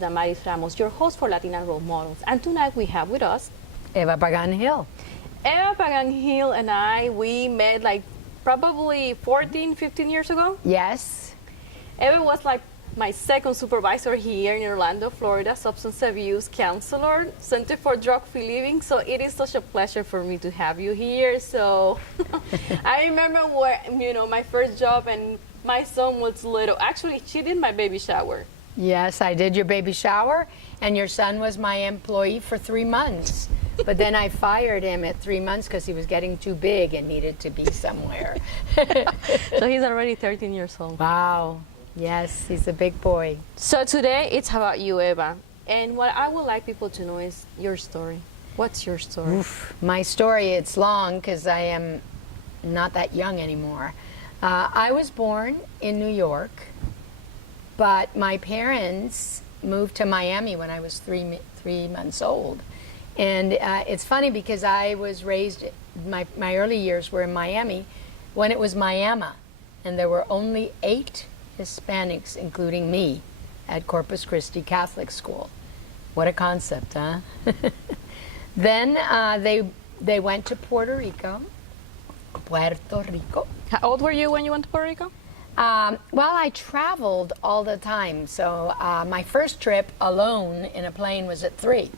Damaris Ramos, your host for Latina Role Models. And tonight we have with us Eva Pagan Hill. Eva Pagan Hill and we met like probably 14, 15 years ago. Yes. Eva was like my second supervisor here in Orlando, Florida, substance abuse counselor, Center for Drug-Free Living. So it is such a pleasure for me to have you here. So I remember my first job, and my son was little. Actually, she did my baby shower. Yes, I did your baby shower, and your son was my employee for 3 months. But then I fired him at 3 months because he was getting too big and needed to be somewhere. So he's already 13 years old. Wow. Yes, he's a big boy. So today it's about you, Eva. And what I would like people to know is your story. What's your story? Oof, my story, it's long because I am not that young anymore. I was born in New York, but my parents moved to Miami when I was three months old. And it's funny because I was raised, my early years were in Miami when it was Miami, and there were only 8 Hispanics, including me, at Corpus Christi Catholic School. What a concept, huh? Then they went to Puerto Rico. How old were you when you went to Puerto Rico? Well, I traveled all the time. So my first trip alone in a plane was at 3.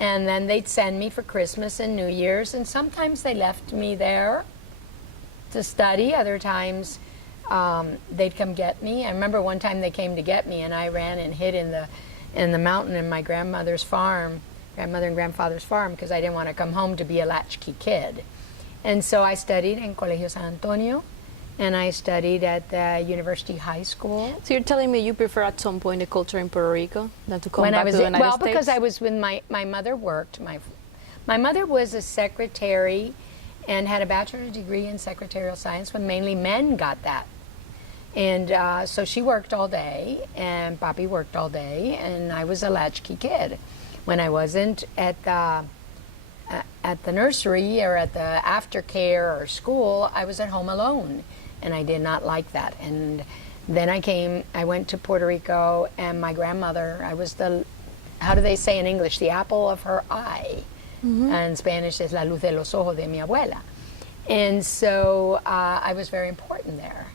And then they'd send me for Christmas and New Year's, and sometimes they left me there to study. Other times they'd come get me. I remember one time they came to get me, and I ran and hid in the mountain in my grandmother and grandfather's farm, because I didn't want to come home to be a latchkey kid. And so I studied in Colegio San Antonio, and I studied at the University High School. So you're telling me you prefer at some point the culture in Puerto Rico than to come back to the United States? Well, because I was when my mother worked. My mother was a secretary and had a bachelor's degree in secretarial science, when mainly men got that. And so she worked all day, and Papi worked all day, and I was a latchkey kid. When I wasn't at the nursery or at the aftercare or school, I was at home alone, and I did not like that. And then I went to Puerto Rico, and my grandmother, I was how do they say in English, the apple of her eye. Mm-hmm. And in Spanish is la luz de los ojos de mi abuela. And so I was very important there.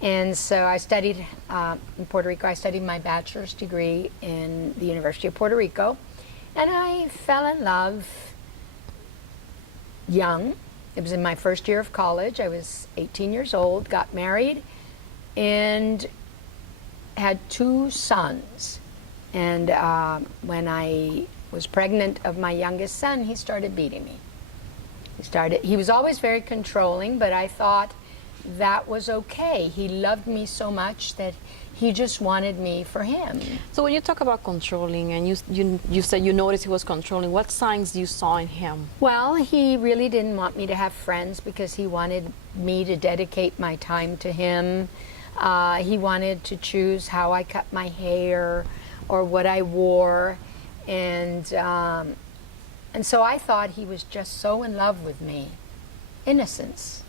And so I studied in Puerto Rico. I studied my bachelor's degree in the University of Puerto Rico, and I fell in love young. It was in my first year of college. I was 18 years old, got married, and had 2 sons. And when I was pregnant of my youngest son, he started beating me. He was always very controlling, but I thought that was okay. He loved me so much that he just wanted me for him. So when you talk about controlling, and you said you noticed he was controlling, what signs you saw in him? Well, he really didn't want me to have friends because he wanted me to dedicate my time to him. He wanted to choose how I cut my hair or what I wore, and so I thought he was just so in love with me. Innocence.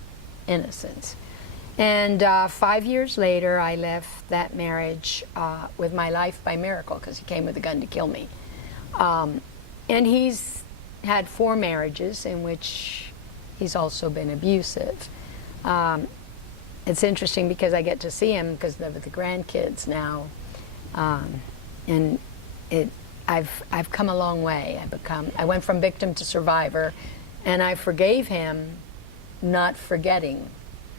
And 5 years later, I left that marriage with my life by miracle, because he came with a gun to kill me. And he's had 4 marriages in which he's also been abusive. It's interesting because I get to see him because of the grandkids now, and I've come a long way. I went from victim to survivor, and I forgave him, not forgetting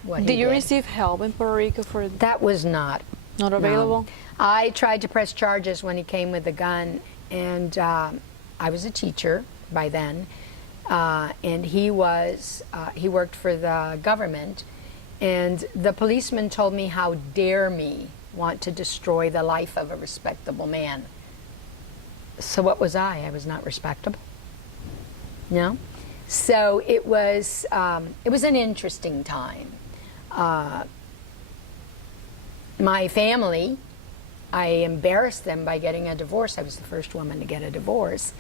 what he did. Did you receive help in Puerto Rico for that? That was not available? No. I tried to press charges when he came with the gun, and I was a teacher by then, and he worked for the government, and the policeman told me, how dare me want to destroy the life of a respectable man. So what was I? I was not respectable. No? So it was an interesting time. My family, I embarrassed them by getting a divorce. I was the first woman to get a divorce.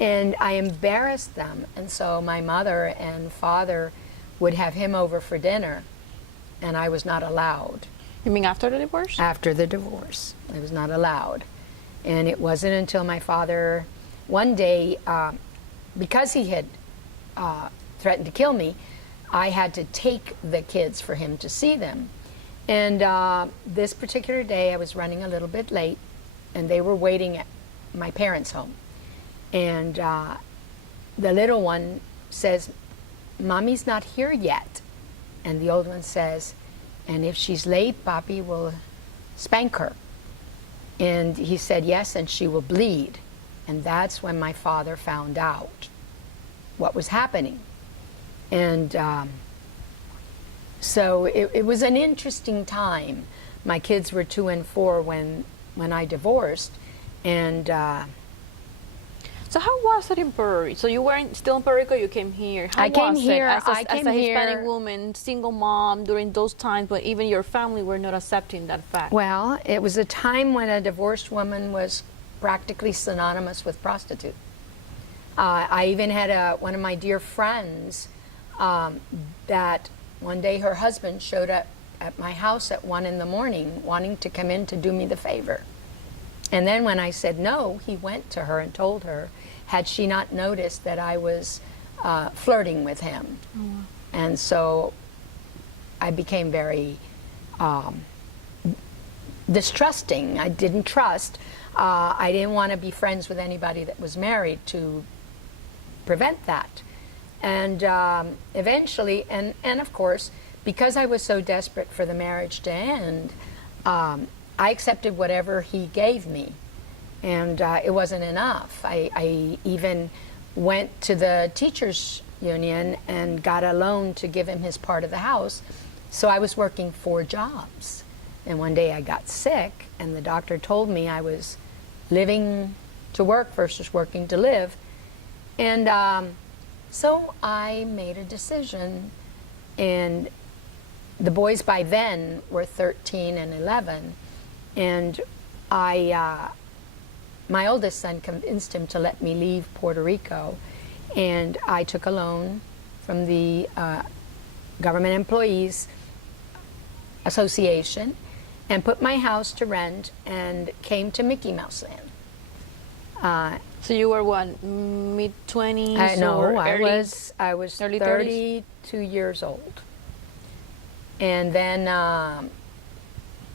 And I embarrassed them. And so my mother and father would have him over for dinner, and I was not allowed. You mean after the divorce? After the divorce. I was not allowed. And it wasn't until my father, one day, because he had threatened to kill me, I had to take the kids for him to see them. And this particular day, I was running a little bit late, and they were waiting at my parents' home. And the little one says, "Mommy's not here yet." And the old one says, "And if she's late, Papi will spank her." And he said, "Yes, and she will bleed." And that's when my father found out what was happening. And so it was an interesting time. My kids were 2 and 4 when I divorced. And so how was it in Puerto Rico? So you weren't still in Puerto Rico, you came here. How I came was here, it as I came a here- Hispanic woman, single mom, during those times when even your family were not accepting that fact? well, it was a time when a divorced woman was practically synonymous with prostitute. I even had one of my dear friends that one day her husband showed up at my house at 1 in the morning wanting to come in to do me the favor. And then when I said no, he went to her and told her, had she not noticed that I was flirting with him. And so I became very distrusting. I didn't trust. I didn't want to be friends with anybody that was married to prevent that. And eventually, and of course, because I was so desperate for the marriage to end, I accepted whatever he gave me. And it wasn't enough. I even went to the teachers union and got a loan to give him his part of the house. So I was working 4 jobs. And one day I got sick, and the doctor told me I was living to work versus working to live. And so I made a decision, and the boys by then were 13 and 11, and my oldest son convinced him to let me leave Puerto Rico, and I took a loan from the Government Employees Association and put my house to rent and came to Mickey Mouse Land. So you were what, mid-20s? No, or I early, was early 30s? 32 years old. And then,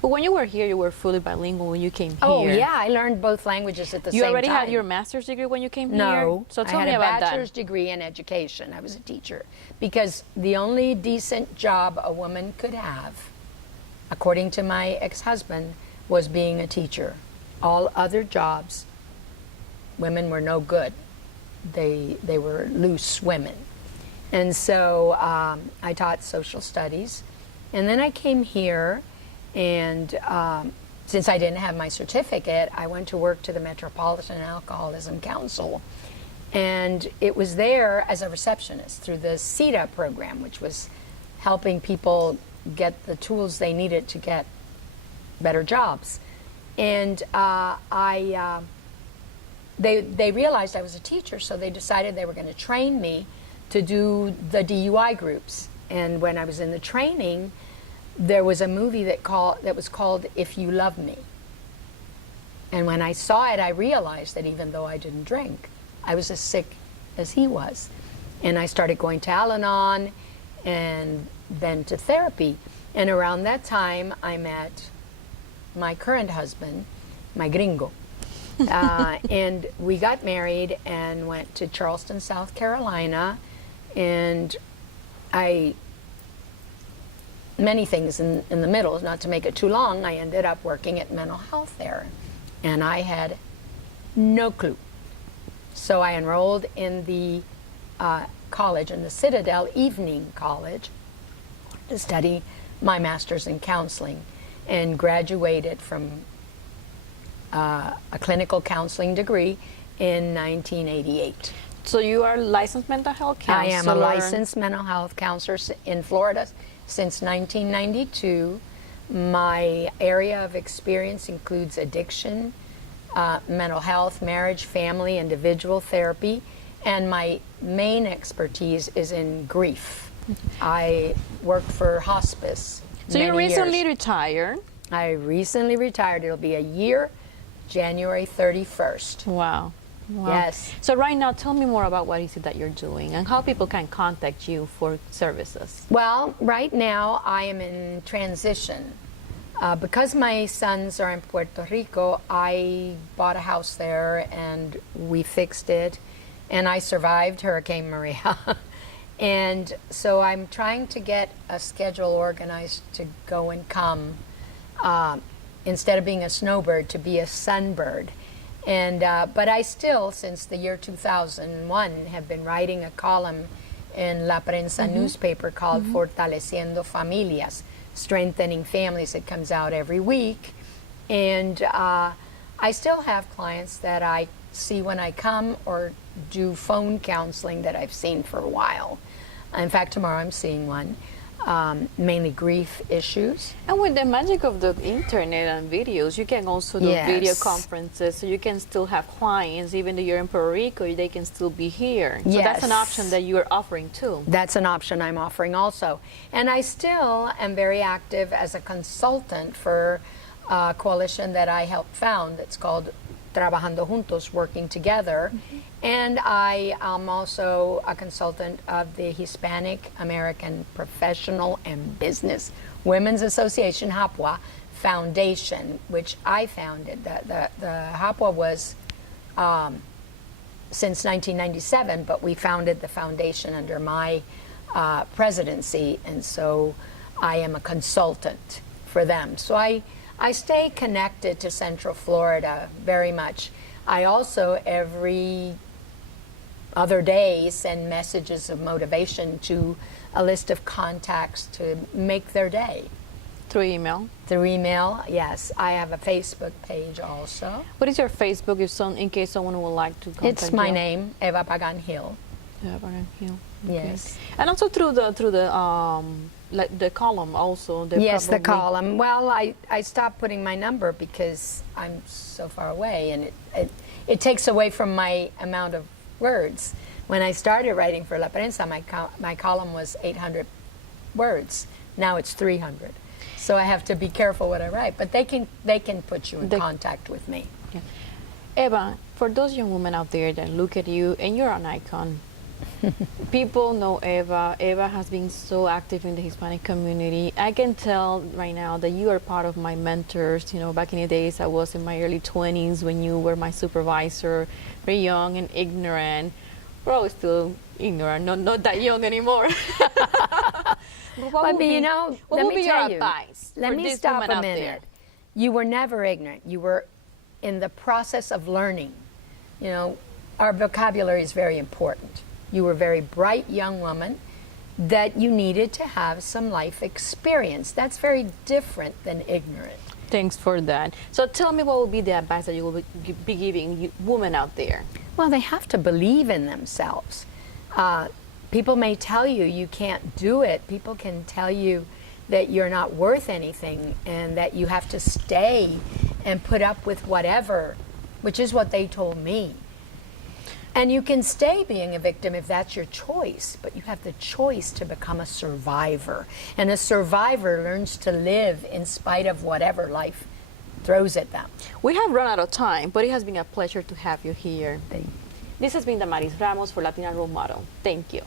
But when you were here, you were fully bilingual when you came here. oh yeah, I learned both languages at the same You time. already had your master's degree when you came here? No, So I tell had me a about bachelor's that. degree in education. I was a teacher because the only decent job a woman could have, according to my ex-husband, was being a teacher. All other jobs, women were no good. They were loose women. And so I taught social studies. And then I came here, and since I didn't have my certificate, I went to work to the Metropolitan Alcoholism Council. And it was there as a receptionist through the CETA program, which was helping people get the tools they needed to get better jobs. And they realized I was a teacher, so they decided they were going to train me to do the DUI groups. And when I was in the training, there was a movie that was called If You Love Me. And when I saw it, I realized that even though I didn't drink, I was as sick as he was. And I started going to Al-Anon and then to therapy. And around that time, I met my current husband, my gringo. And we got married and went to Charleston, South Carolina. And many things in the middle, not to make it too long, I ended up working at mental health there. And I had no clue. So I enrolled in the college, in the Citadel Evening College, to study my master's in counseling, and graduated from a clinical counseling degree in 1988. So you are a licensed mental health counselor? I am a licensed mental health counselor in Florida since 1992. My area of experience includes addiction, mental health, marriage, family, individual therapy, and my main expertise is in grief. I worked for hospice. So you many recently years. retired. I recently retired. It'll be a year January 31st. Wow. Wow. Yes. So right now, tell me more about what is it that you're doing and how people can contact you for services. Well, right now I am in transition. Because my sons are in Puerto Rico, I bought a house there and we fixed it, and I survived Hurricane Maria. And so I'm trying to get a schedule organized to go and come, instead of being a snowbird, to be a sunbird. And but I still, since the year 2001, have been writing a column in La Prensa newspaper called Fortaleciendo Familias, Strengthening Families. It comes out every week. And I still have clients that I see when I come, or do phone counseling that I've seen for a while. In fact, tomorrow I'm seeing one. Mainly grief issues. And with the magic of the internet and videos, you can also do video conferences, so you can still have clients, even though you're in Puerto Rico, they can still be here. So that's an option that you are offering too. That's an option I'm offering also. And I still am very active as a consultant for a coalition that I helped found. It's called Trabajando Juntos, Working Together. And I am also a consultant of the Hispanic American Professional and Business Women's Association, HAPWA, Foundation, which I founded. The HAPWA was since 1997, but we founded the foundation under my presidency, and so I am a consultant for them. So I stay connected to Central Florida very much. I also, every other day, send messages of motivation to a list of contacts to make their day. Through email? Through email, yes. I have a Facebook page also. What is your Facebook, in case someone would like to contact you? It's my name, Eva Pagan Hill. Eva Pagan Hill. Okay. Yes. And also through the column also. Yes, the column. Well, I stopped putting my number because I'm so far away, and it takes away from my amount of words. When I started writing for La Prensa, my column was 800 words. Now it's 300. So I have to be careful what I write. But they can put you in contact with me. Yeah. Eva, for those young women out there that look at you, and you're an icon. People know Eva. Eva has been so active in the Hispanic community. I can tell right now that you are part of my mentors. You know, back in the days, I was in my early 20s when you were my supervisor, very young and ignorant. We're always still ignorant, not that young anymore. But you know, let me tell you, advice let me stop a minute. You were never ignorant. You were in the process of learning. You know, our vocabulary is very important. You were a very bright young woman that you needed to have some life experience. That's very different than ignorant. Thanks for that. So tell me, what would be the advice that you will be giving women out there? Well, they have to believe in themselves. People may tell you you can't do it. People can tell you that you're not worth anything and that you have to stay and put up with whatever, which is what they told me. And you can stay being a victim if that's your choice, but you have the choice to become a survivor. And a survivor learns to live in spite of whatever life throws at them. We have run out of time, but it has been a pleasure to have you here. This has been Damaris Ramos for Latina Role Model. Thank you.